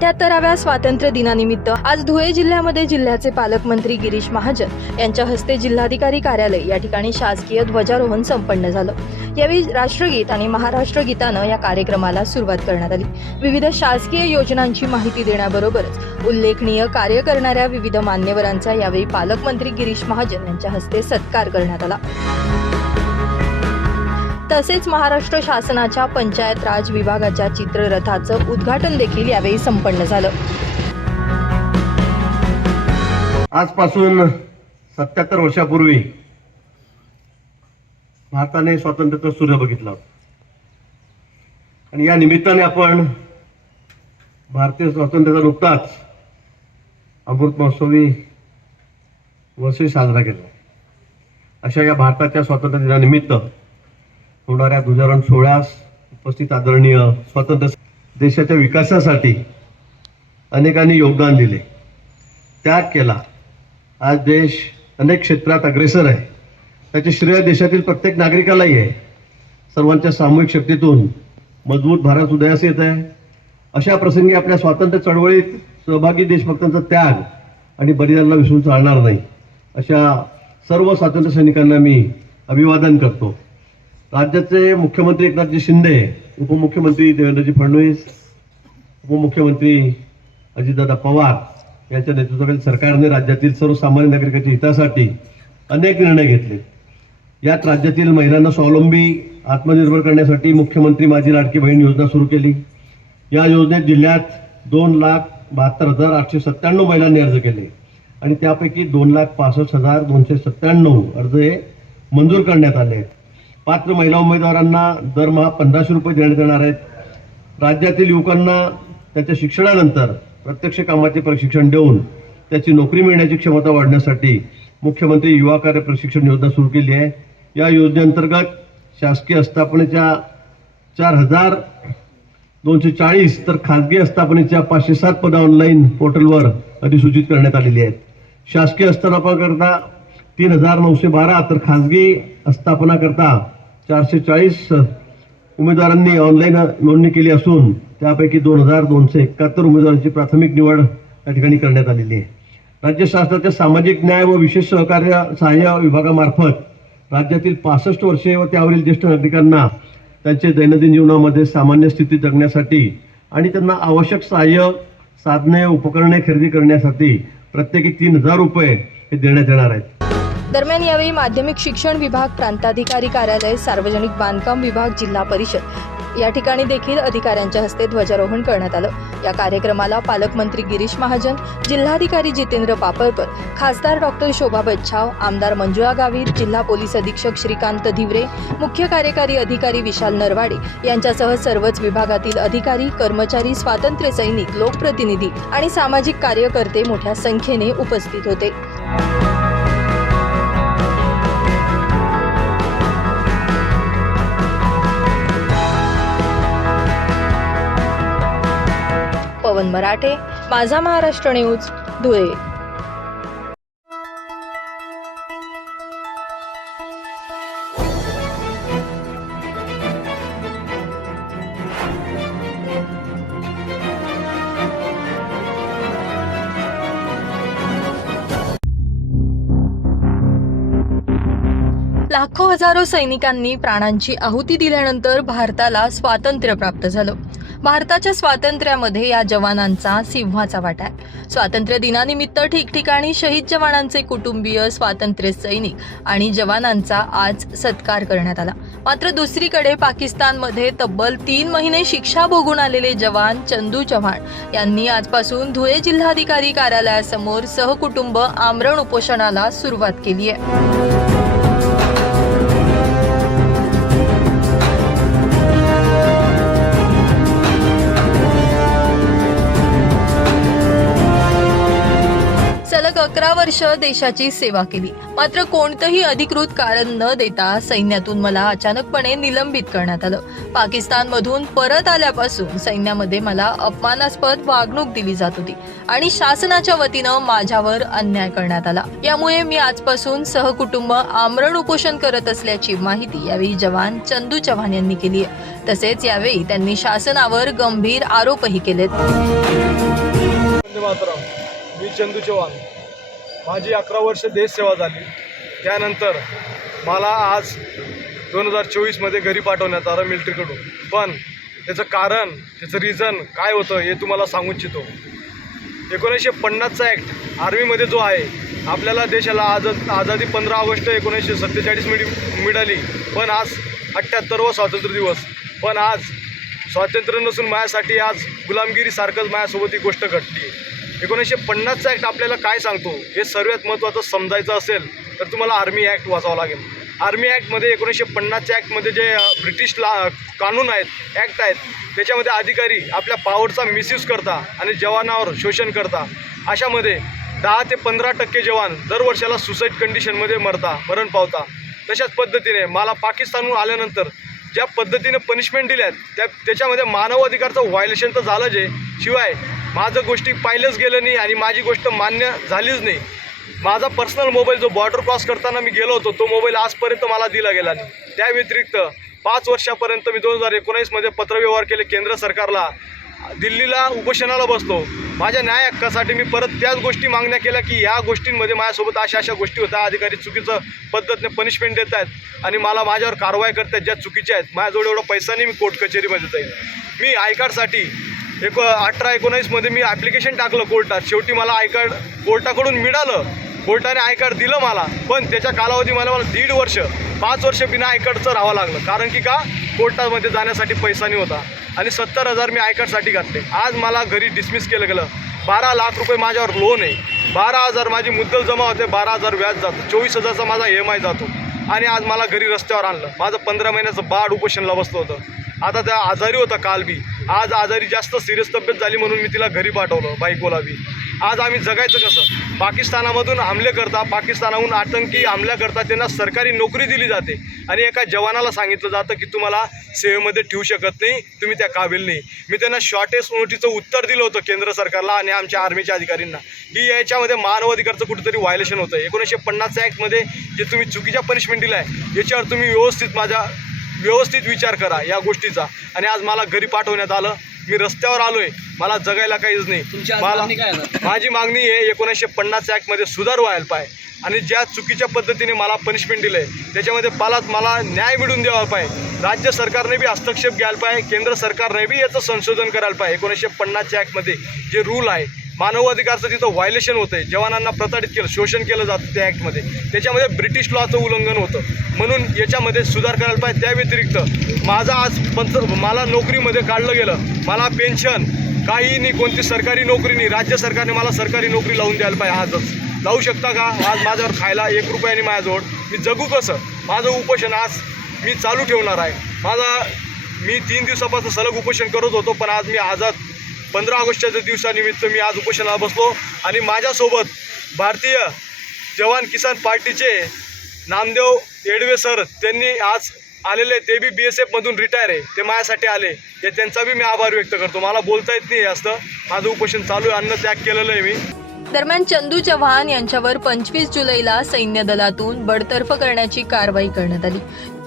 अठ्याहत्तराव्या स्वातंत्र्य दिनानिमित्त आज धुळे जिल्ह्यामध्ये जिल्ह्याचे पालकमंत्री गिरीश महाजन यांच्या हस्ते जिल्हाधिकारी कार्यालय या ठिकाणी शासकीय ध्वजारोहण संपन्न झालं. यावेळी राष्ट्रगीत आणि महाराष्ट्र गीतानं या कार्यक्रमाला सुरुवात करण्यात आली. विविध शासकीय योजनांची माहिती देण्याबरोबरच उल्लेखनीय कार्य करणाऱ्या विविध मान्यवरांचा यावेळी पालकमंत्री गिरीश महाजन यांच्या हस्ते सत्कार करण्यात आला. तसेच महाराष्ट्र शासनाच्या पंचायत राज विभागाच्या चित्ररथाचं उद्घाटन देखील यावेळी संपन्न झालं. आजपासून सत्याहत्तर वर्षापूर्वी भारताने स्वातंत्र्याचा सूर्य बघितला आणि या निमित्ताने आपण भारतीय स्वातंत्र्याचा नुकताच अमृत महोत्सवी वर्ष साजरा केला. अशा या भारताच्या स्वातंत्र्य दिनानिमित्त होणाऱ्या ध्वजारोहण सोहळ्यास उपस्थित आदरणीय स्वातंत्र्य देशाच्या विकासासाठी अनेकांनी योगदान दिले. त्याग केला. आज देश अनेक क्षेत्रात अग्रेसर आहे. त्याचे श्रेय देशातील प्रत्येक नागरिकालाही आहे. सर्वांच्या सामूहिक शक्तीतून मजबूत भारत उदयास येत आहे. अशा प्रसंगी आपल्या स्वातंत्र्य चळवळीत सहभागी देशभक्तांचा त्याग आणि बलिदानाला विसरून चालणार नाही. अशा सर्व स्वातंत्र्य सैनिकांना मी अभिवादन करतो. राज्याचे मुख्यमंत्री एकनाथजी शिंदे उपमुख्यमंत्री देवेंद्रजी फडणवीस उपमुख्यमंत्री अजितदादा पवार यांच्या नेतृत्वाखाली सरकारने राज्यातील सर्वसामान्य नागरिकांच्या हितासाठी अनेक निर्णय घेतले. यात राज्यातील महिलांना स्वावलंबी आत्मनिर्भर करण्यासाठी मुख्यमंत्री माझी लाडकी बहीण योजना सुरू केली. या योजनेत जिल्ह्यात दोन लाख बहात्तर हजार आठशे सत्त्याण्णव महिलांनी अर्ज केले आणि त्यापैकी दोन लाख पासष्ट हजार दोनशे सत्त्याण्णव अर्ज हे मंजूर करण्यात आले आहेत. पात्र महिला उमेदवारांना दरमहा पंधराशे रुपये देण्यात येणार आहेत. राज्यातील युवकांना त्यांच्या शिक्षणानंतर प्रत्यक्ष कामाचे प्रशिक्षण देऊन त्याची नोकरी मिळण्याची क्षमता वाढण्यासाठी मुख्यमंत्री युवा कार्य प्रशिक्षण योजना सुरू केली आहे. या योजनेअंतर्गत शासकीय आस्थापनेच्या चार हजार दोनशे चाळीस तर खाजगी आस्थापनेच्या पाचशे सात पदं ऑनलाईन पोर्टलवर अधिसूचित करण्यात आलेली आहेत. शासकीय आस्थापनाकरता तीन हजार नऊशे बारा तर खाजगी आस्थापनाकरता चारशे चाळीस उमेदवारांनी ऑनलाईन नोंदणी केली असून त्यापैकी दोन हजार दोनशे एकाहत्तर उमेदवारांची प्राथमिक निवड या ठिकाणी करण्यात आलेली आहे. राज्य शासनाच्या सामाजिक न्याय व विशेष सहकार्य सहाय्य विभागामार्फत राज्यातील पासष्ट वर्षे व त्यावरील ज्येष्ठ नागरिकांना त्यांचे दैनंदिन जीवनामध्ये सामान्य स्थिती जगण्यासाठी आणि त्यांना आवश्यक सहाय्य साधने उपकरणे खरेदी करण्यासाठी प्रत्येकी तीन हजार रुपये हे देण्यात येणार आहेत. दरम्यान यावेळी माध्यमिक शिक्षण विभाग प्रांताधिकारी कार्यालय सार्वजनिक बांधकाम विभाग जिल्हा परिषद या ठिकाणी देखील अधिकाऱ्यांच्या हस्ते ध्वजारोहण करण्यात आलं. या कार्यक्रमाला पालकमंत्री गिरीश महाजन जिल्हाधिकारी जितेंद्र पापळकर खासदार डॉक्टर शोभा बच्छाव आमदार मंजुळा गावित जिल्हा पोलीस अधीक्षक श्रीकांत धिवरे मुख्य कार्यकारी अधिकारी विशाल नरवाडे यांच्यासह सर्वच विभागातील अधिकारी कर्मचारी स्वातंत्र्य सैनिक लोकप्रतिनिधी आणि सामाजिक कार्यकर्ते मोठ्या संख्येने उपस्थित होते. पवन मराठे माझा महाराष्ट्र न्यूज धुळे. लाखो हजारो सैनिकांनी प्राणांची आहुती दिल्यानंतर भारताला स्वातंत्र्य प्राप्त झालं. भारताच्या स्वातंत्र्यामध्ये या जवानांचा सिंहाचा वाटा आहे. स्वातंत्र्य दिनानिमित्त ठिकठिकाणी शहीद जवानांचे कुटुंबीय स्वातंत्र्य सैनिक आणि जवानांचा आज सत्कार करण्यात आला. मात्र दुसरीकडे पाकिस्तानमध्ये तब्बल तीन महिने शिक्षा भोगून आलेले जवान चंदू चव्हाण यांनी आजपासून धुळे जिल्हाधिकारी कार्यालयासमोर सहकुटुंब आमरण उपोषणाला सुरुवात केली आहे. अकरा वर्ष देशाची सेवा केली. मात्र कोणतंही अधिकृत कारण न देता सैन्यातून मला अचानकपणे निलंबित करण्यात आलं. पाकिस्तानमधून परत आल्यापासून सैन्यामध्ये मला अपमानास्पद वागणूक दिली जात होती आणि शासनाच्या वतीनं माझ्यावर अन्याय करण्यात आला. यामुळे मी आजपासून सहकुटुंब आमरण उपोषण करत असल्याची माहिती यावेळी जवान चंदू चव्हाण यांनी केली आहे. तसेच यावेळी त्यांनी शासनावर गंभीर आरोपही केलेत. मी चंदू चव्हाण. माझी अकरा वर्ष देशसेवा झाली. त्यानंतर मला आज दोन हजार चोवीसमध्ये घरी पाठवण्यात आलं मिलिटरीकडून पण त्याचं कारण त्याचं रिझन काय होतं हे तुम्हाला सांगू इच्छितो. एकोणीसशे पन्नासचा ॲक्ट आर्मीमध्ये जो आहे आपल्याला देशाला आज आझादी पंधरा ऑगस्ट एकोणीसशे सत्तेचाळीस मिळी मिळाली. पण आज अठ्ठ्याहत्तरवा स्वातंत्र्य दिवस. पण आज स्वातंत्र्य नसून माझ्यासाठी आज गुलामगिरीसारखंच माझ्यासोबत ही गोष्ट घडली. आहे एकोणीसशे पन्नासचा ॲक्ट आपल्याला काय सांगतो? हे सर्वात महत्त्वाचं समजायचं असेल तर तुम्हाला आर्मी ॲक्ट वाचावं लागेल. आर्मी ॲक्टमध्ये एकोणीसशे पन्नासच्या ॲक्टमध्ये जे ब्रिटिश ला कानून आहेत ॲक्ट आहेत त्याच्यामध्ये अधिकारी आपल्या पॉवरचा मिसयूज करता आणि जवानावर शोषण करता. अशामध्ये दहा ते पंधरा टक्के जवान दर वर्षाला सुसाईड कंडिशनमध्ये मरता मरण पावता. तशाच पद्धतीने मला पाकिस्तानहून आल्यानंतर ज्या पद्धतीने पनिशमेंट दिल्यात त्या त्याच्यामध्ये मानवाधिकारचं व्हायलेशन तर झालं जे शिवाय माझं गोष्टी पाहिलंच गेलं नाही आणि माझी गोष्ट मान्य झालीच नाही. माझा पर्सनल मोबाईल जो बॉर्डर क्रॉस करताना मी गेलो होतो तो मोबाईल आजपर्यंत मला दिला गेला नाही. त्या व्यतिरिक्त पाच वर्षापर्यंत मी दोन हजार एकोणीसमध्ये पत्रव्यवहार केले केंद्र सरकारला. दिल्लीला उपोषणाला बसलो. माझ्या न्याय हक्कासाठी मी परत त्याच गोष्टी मागण्या केल्या की या गोष्टींमध्ये माझ्यासोबत अशा अशा गोष्टी होत्या अधिकारी चुकीचं पद्धतीने पनिशमेंट देत आहेत आणि मला माझ्यावर कारवाई करतात ज्या चुकीच्या आहेत. माझ्याजवळ एवढा पैसा नाही मी कोर्ट कचेरीमध्ये जाईल मी आय कार्डसाठी एक अठरा एकोणीसमध्ये मी ॲप्लिकेशन टाकलं कोर्टात. शेवटी मला आय कार्ड कोर्टाकडून मिळालं. कोर्टाने आय कार्ड दिलं मला. पण त्याच्या कालावधी मला मला दीड वर्ष पाच वर्ष बिना आय कार्डचं राहावं लागलं. कारण की का? कोर्टामध्ये जाण्यासाठी पैसा नाही होता. आणि सत्तर हजार मी आय कार्डसाठी घातले. आज मला घरी डिसमिस केलं गेलं. बारा लाख रुपये माझ्यावर लोन आहे. बारा हजार माझी मुद्दल जमा होते बारा हजार व्याज जातो. चोवीस हजारचा माझा ई एम आय जातो. आणि आज मला घरी रस्त्यावर आणलं. माझं पंधरा महिन्याचं बाळ उपोषणला बसलं होतं. आता त्या आजारी होता काल बी. आज आजारी जास्त सिरियस तब्येत झाली म्हणून मी तिला घरी पाठवलं बायकोला बी. आज आम्ही जगायचं कसं? पाकिस्तानामधून हमले करता पाकिस्तानाहून आतंकी हमल्या करता त्यांना सरकारी नोकरी दिली जाते. आणि एका जवानाला सांगितलं जातं की तुम्हाला सेवेमध्ये ठेवू शकत नाही तुम्ही त्या काबिल नाही. मी त्यांना शॉर्टेस्ट नोटीचं उत्तर दिलं होतं केंद्र सरकारला आणि आमच्या आर्मीच्या अधिकाऱ्यांना. की याच्यामध्ये मानवाधिकारचं कुठेतरी व्हायलेशन होतं. एकोणीसशे पन्नासच्या ॲक्टमध्ये जे तुम्ही चुकीच्या पनिशमेंट दिला आहे याच्यावर तुम्ही व्यवस्थित माझ्या व्यवस्थित विचार करा या गोष्टीचा. आणि आज मला घरी पाठवण्यात आलं. मी रस्त्यावर आलोय. मला जगायला काहीच नाही. मला? माझी मागणी आहे एकोणीसशे पन्नास ॲक्टमध्ये सुधार व्हायला पाहिजे. आणि ज्या चुकीच्या पद्धतीने मला पनिशमेंट दिलं आहे त्याच्यामध्ये पालाच मला न्याय मिळून द्यावा पाहिजे. राज्य सरकारने बी हस्तक्षेप घ्यायला पाहिजे केंद्र सरकारने बी याचं संशोधन करायला पाहिजे. एकोणीसशे पन्नासच्या ॲक्टमध्ये जे रूल आहे मानवाधिकारचं तिथं व्हायलेशन होतं आहे जवानांना प्रताडित केलं शोषण केलं जातं त्या ॲक्टमध्ये त्याच्यामध्ये ब्रिटिश लॉचं उल्लंघन होतं. म्हणून याच्यामध्ये सुधार करायला पाहिजे. त्या व्यतिरिक्त माझा आज पंच मला नोकरीमध्ये काढलं गेलं. मला पेन्शन काही नाही कोणती सरकारी नोकरी नाही. राज्य सरकारने मला सरकारी नोकरी लावून द्यायला पाहिजे आजच. लावू शकता का? आज माझ्यावर खायला एक रुपयाने माझ्याजवळ. मी जगू कसं? माझं उपोषण आज मी चालू ठेवणार आहे. माझा मी तीन दिवसापासून सलग उपोषण करत होतो पण आज मी आझाद पंधरा ऑगस्टच्या दिवसानिमित्त मी आज उपोषणाला बसलो आणि माझ्यासोबत भारतीय जवान किसान पार्टीचे नामदेव येडवे सर त्यांनी आज आलेले ते बी बी एस एफमधून रिटायर आहे. ते माझ्यासाठी आले या त्यांचा बी मी आभार व्यक्त करतो. मला बोलता येत नाही जास्त माझं उपोषण चालू आहे. अन्न त्याग केलेलं आहे मी. दरम्यान चंदू चव्हाण यांच्यावर पंचवीस जुलैला सैन्य दलातून बडतर्फ करण्याची कारवाई करण्यात आली.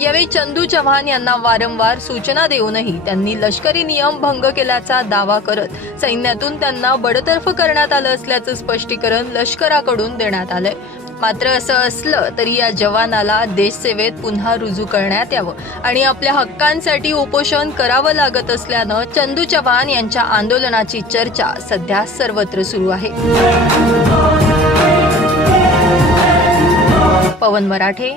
यावेळी चंदू चव्हाण यांना वारंवार सूचना देऊनही त्यांनी लष्करी नियम भंग केल्याचा दावा करत सैन्यातून त्यांना बडतर्फ करण्यात आलं असल्याचं स्पष्टीकरण लष्कराकडून देण्यात आलंय. मात्र असं असलं तरी या जवानाला देशसेवेत पुन्हा रुजू करण्यात यावं आणि आपल्या हक्कांसाठी उपोषण करावं लागत असल्यानं चंदू चव्हाण यांच्या आंदोलनाची चर्चा सध्या सर्वत्र सुरू आहे. पवन मराठे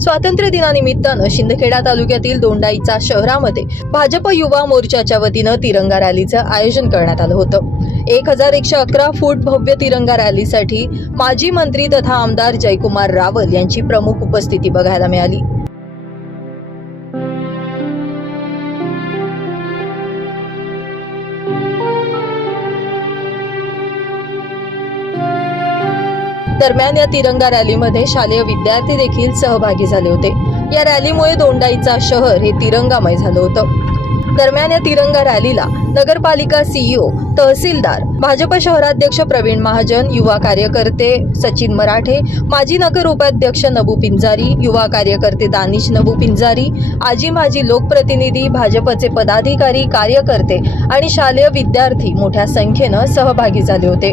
स्वातंत्र्य दिनानिमित्तानं शिंदखेडा तालुक्यातील दोंडाईचा शहरामध्ये भाजप युवा मोर्चाच्या वतीनं तिरंगा रॅलीचं आयोजन करण्यात आलं होतं. एक हजार एकशे अकरा फूट भव्य तिरंगा रॅलीसाठी माजी मंत्री तथा आमदार जयकुमार रावल यांची प्रमुख उपस्थिती बघायला मिळाली. दरम्यान या तिरंगा रॅलीमध्ये शालेय विद्यार्थी देखील सहभागी झाले होते. या रॅलीमुळे दोंडाईचा शहर हे तिरंगामय झालं होतं. दरम्यान या तिरंगा रॅलीला नगरपालिका सीईओ तहसीलदार भाजप शहराध्यक्ष प्रवीण महाजन युवा कार्यकर्ते सचिन मराठे माजी नगर उपाध्यक्ष नबू पिंजारी युवा कार्यकर्ते दानिश नबू पिंजारी आजी माजी लोकप्रतिनिधी भाजपचे पदाधिकारी कार्यकर्ते आणि शालेय विद्यार्थी मोठ्या संख्येनं सहभागी झाले होते.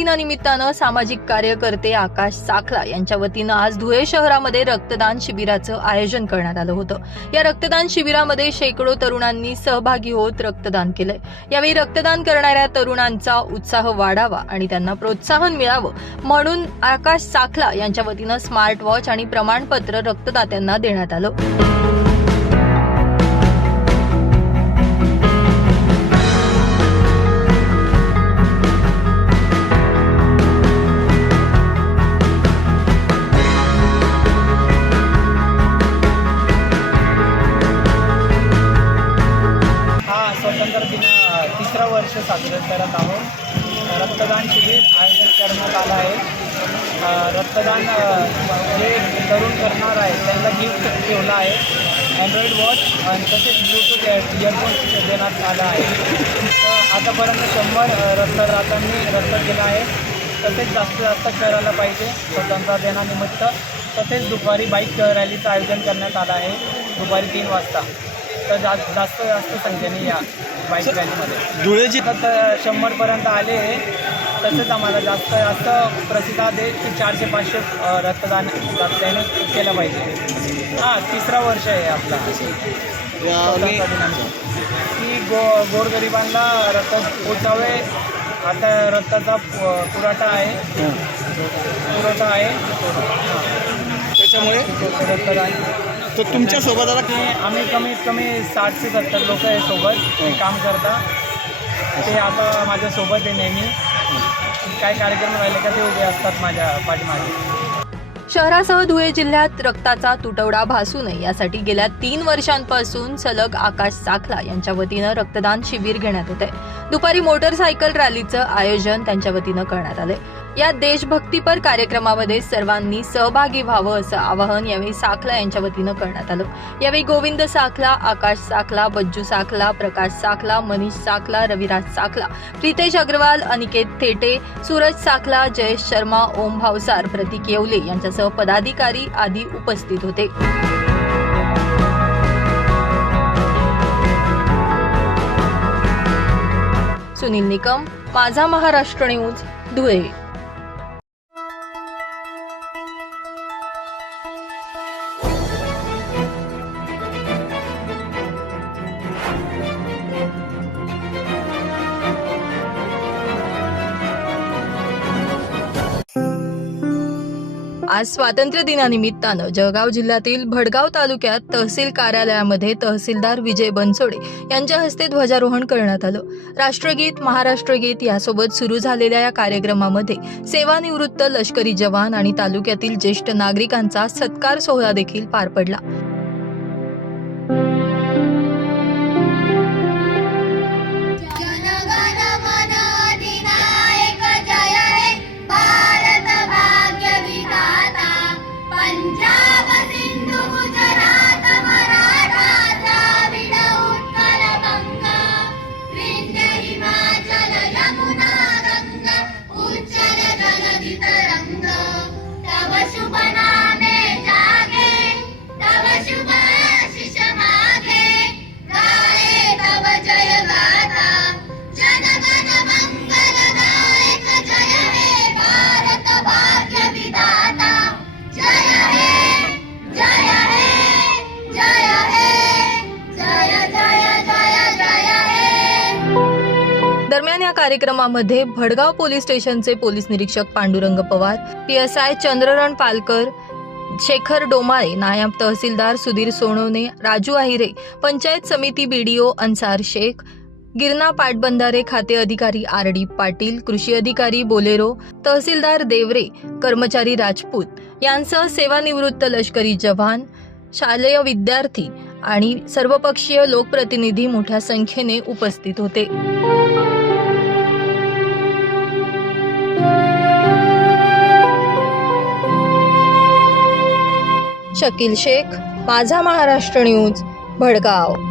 दिनानिमित्तानं सामाजिक कार्यकर्ते आकाश साखला यांच्या वतीनं आज धुळे शहरामध्ये रक्तदान शिबिराचं आयोजन करण्यात आलं होतं. या रक्तदान शिबिरामध्ये शेकडो तरुणांनी सहभागी होत रक्तदान केलंय. यावेळी रक्तदान करणाऱ्या तरुणांचा उत्साह वाढावा आणि त्यांना प्रोत्साहन मिळावं म्हणून आकाश साखला यांच्या वतीनं स्मार्ट वॉच आणि प्रमाणपत्र रक्तदात्यांना देण्यात आलं. हा स्वातंत्र्य वर्ष साजरं करत आहोत. रक्तदान शिबिर आयोजन करण्यात आलं आहे. रक्तदान जे तरुण करणार आहे त्यांना गिफ्ट ठेवलं आहे. अँड्रॉइड वॉच आणि तसेच ब्लूटूथ इयरफोन्स देण्यात आलं आहे. तर आतापर्यंत शंभर रक्तदातांनी रक्त केलं आहे. तसेच जास्तीत जास्त करायला पाहिजे स्वतंत्र दिनानिमित्त. तसेच दुपारी बाईक रॅलीचं आयोजन करण्यात आलं आहे दुपारी तीन वाजता. तर जास्त जास्त जास्त संख्येने या बाईक रॅलीमध्ये धुळेची तर शंभरपर्यंत आले तसंच आम्हाला जास्त जास्त प्रतिसाद आहे की चारशे पाचशे रक्तदान त्याने केलं पाहिजे. हां तिसरा वर्ष आहे आपला. की गो गोरगरिबांना रक्त पोचावे. आता रक्ताचा पुरवठा आहे. पुरवठा आहे. त्याच्यामुळे? रक्तदान. तर तुमच्यासोबत आता आणि आम्ही कमीत कमी साठ ते सत्तर लोक आहे सोबत ते काम करता. ते आता माझ्यासोबत आहे नेहमी. काय कार्यक्रम राहिले का ते उभे असतात माझ्या पाठीमागे. शहरासह धुळे जिल्ह्यात रक्ताचा तुटवडा भासू नये यासाठी गेल्या तीन वर्षांपासून सलग आकाश साखला यांच्या वतीनं रक्तदान शिबिर घेण्यात होते दुपारी मोटरसायकल रॅलीचं आयोजन त्यांच्या वतीनं करण्यात आले या देशभक्तीपर कार्यक्रमामध्ये सर्वांनी सहभागी व्हावं असं आवाहन यावेळी साखला यांच्या वतीनं करण्यात आलं. यावेळी गोविंद साखला आकाश साखला बज्जू साखला प्रकाश साखला मनीष साखला रविराज साखला प्रितेश अग्रवाल अनिकेत थेटे सूरज साखला जयेश शर्मा ओम भावसार प्रतीक येवले यांच्यासह पदाधिकारी आदी उपस्थित होते. सुनील निकम माझा महाराष्ट्र न्यूज धुळे. आज स्वातंत्र्य दिनानिमित्तानं जळगाव जिल्ह्यातील भडगाव तालुक्यात तहसील कार्यालयामध्ये तहसीलदार विजय बनसोडे यांच्या हस्ते ध्वजारोहण करण्यात आलं. राष्ट्रगीत महाराष्ट्रगीत यासोबत सुरू झालेल्या या कार्यक्रमामध्ये सेवानिवृत्त लष्करी जवान आणि तालुक्यातील ज्येष्ठ नागरिकांचा सत्कार सोहळा देखील पार पडला. कार्यक्रमामध्ये भडगाव पोलीस स्टेशनचे पोलीस निरीक्षक Pandurang Pawar P S I चंद्ररण Palkar Shekhar Domale नायब तहसीलदार सुधीर सोनवणे राजू आहिरे पंचायत समिती बीडीओ अन्सार शेख गिरणा पाटबंधारे खाते अधिकारी आर डी पाटील कृषी अधिकारी बोलेरो तहसीलदार देवरे कर्मचारी राजपूत यांसह सेवानिवृत्त लष्करी जवान शालेय विद्यार्थी आणि सर्वपक्षीय लोकप्रतिनिधी मोठ्या संख्येने उपस्थित होते. शकील शेख माझा महाराष्ट्र न्यूज भडगाव.